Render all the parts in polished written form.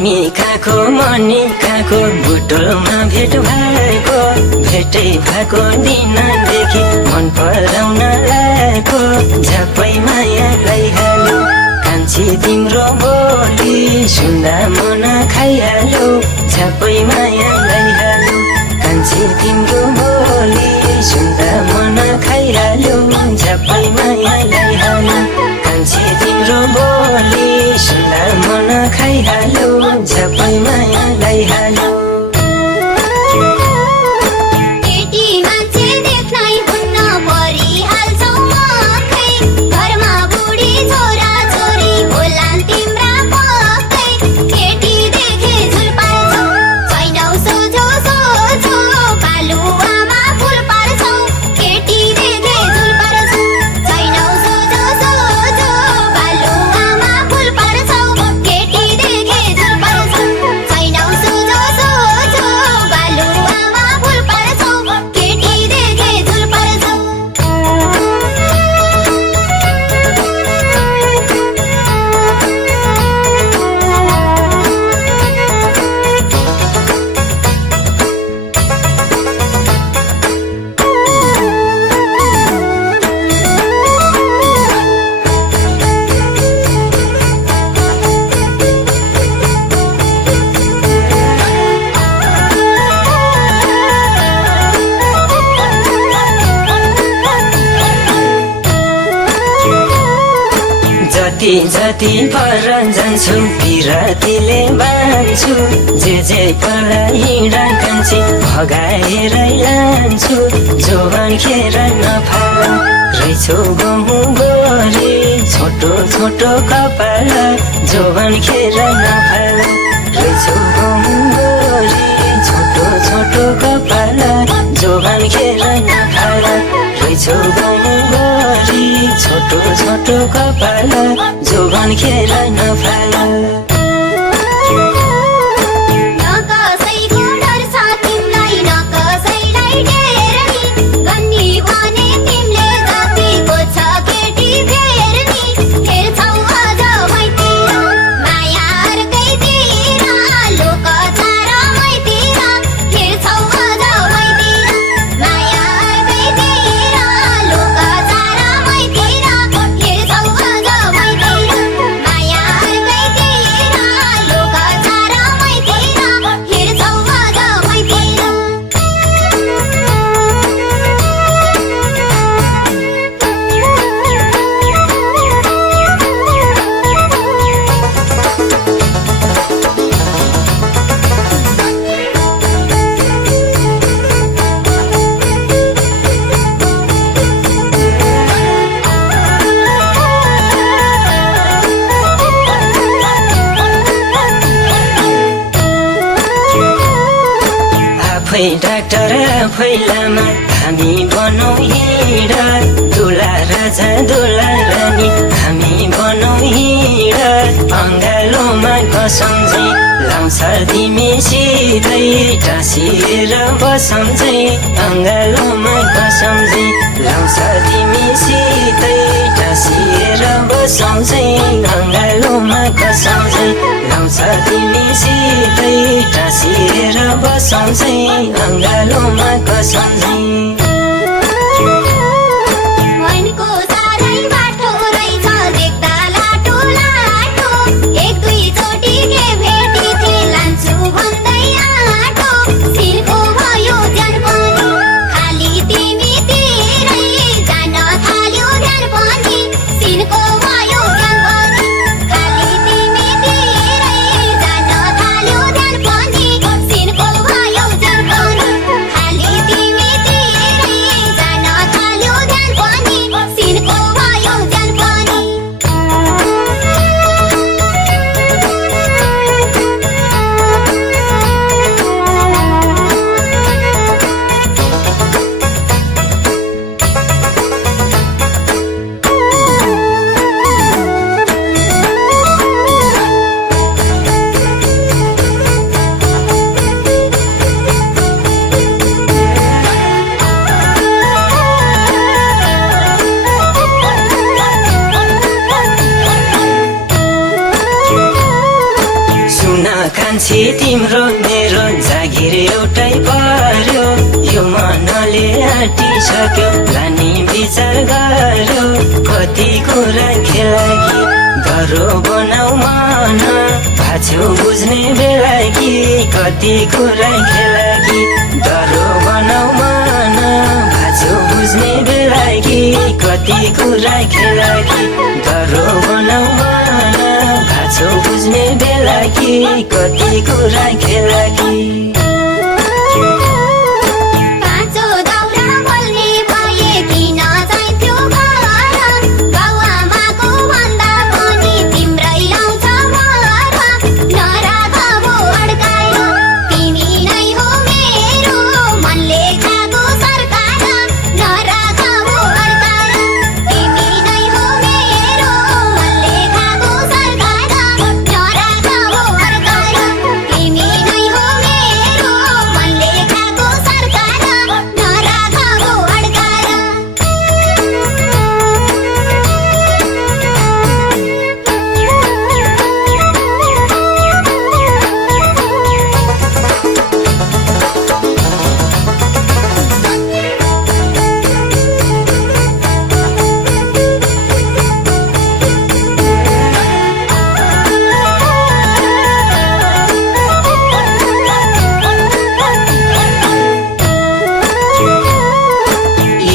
तिमी खाको मनी खाको बुटोलमा भेट भेटै भएको दिनदेखि मन पराउन आएको झ्यापै मायालाई हाल्यो कान्छी तिम्रो बोली सुन्दा मन खाइहाल्यो झ्यापै मायालाई हाल्यो कान्छी तिम्रो बोली सुन्दा मन खाइहाल्यो झ्यापै मायालाई हाल्यो कान्छी तिम्रो बोली सुन्दा मन खाइहाल्यो झ्यापै मायालाई हाल्यो जति पर जान्छु पिरतीले बान्छु जे पर हिँडा कान्छी भगाएर लान्छु जोवन खेर नफाल रहेछौ गहुँ गोरी छोटो छोटो कपाल जोवन खेर नफाल रहेछौ गहुँ गोरी छोटो छोटो कपाल जोवन खेर नफाल रहेछौ गहुँ गोरी छोटो छोटो कपाल जोवन खेर नफाल डाक्टर फैलामा हामी बनौँ हिँड दुला राजा दुला रानी हामी बनौँ हिँड अङ्गालोमा कसम्झै लाउँछ तिमी सिधै टाँसिएर बसम्झै अङ्गालोमा कसम्झै लाउँछ तिमी सिधै टाँसिएर बसम्झै अङ्गालोमा कसम्झै लाउँछ तिमी सिधै टाँसिएर बसम्झै अङ्गालोमा कसम्झै सुन कान्छी तिम्रो मेरो जागिर एउटै पर्यो यो मनले आँटिसक्यो लाने विचार गर्यो कति कुरा खेलाकी गरो बनाऊ मन भाछ्यौ बुझ्ने बेला कि कति कुरा खेलाकी गरो बनाऊ मन भाछ्यौ बुझ्ने बेला कि कति कुरा खेलाकी गरो बनाऊ मन भाछ्यौ बुझ्ने बेला कि कति कुरा खेलाकी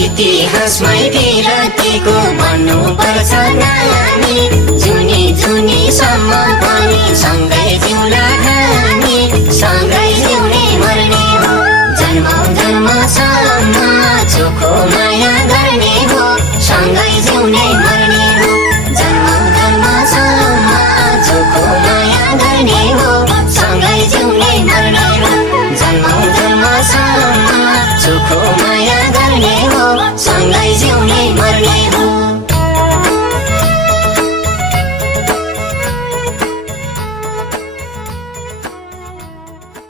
इतिहासमै विरातीको भन्नु पर्छ नानी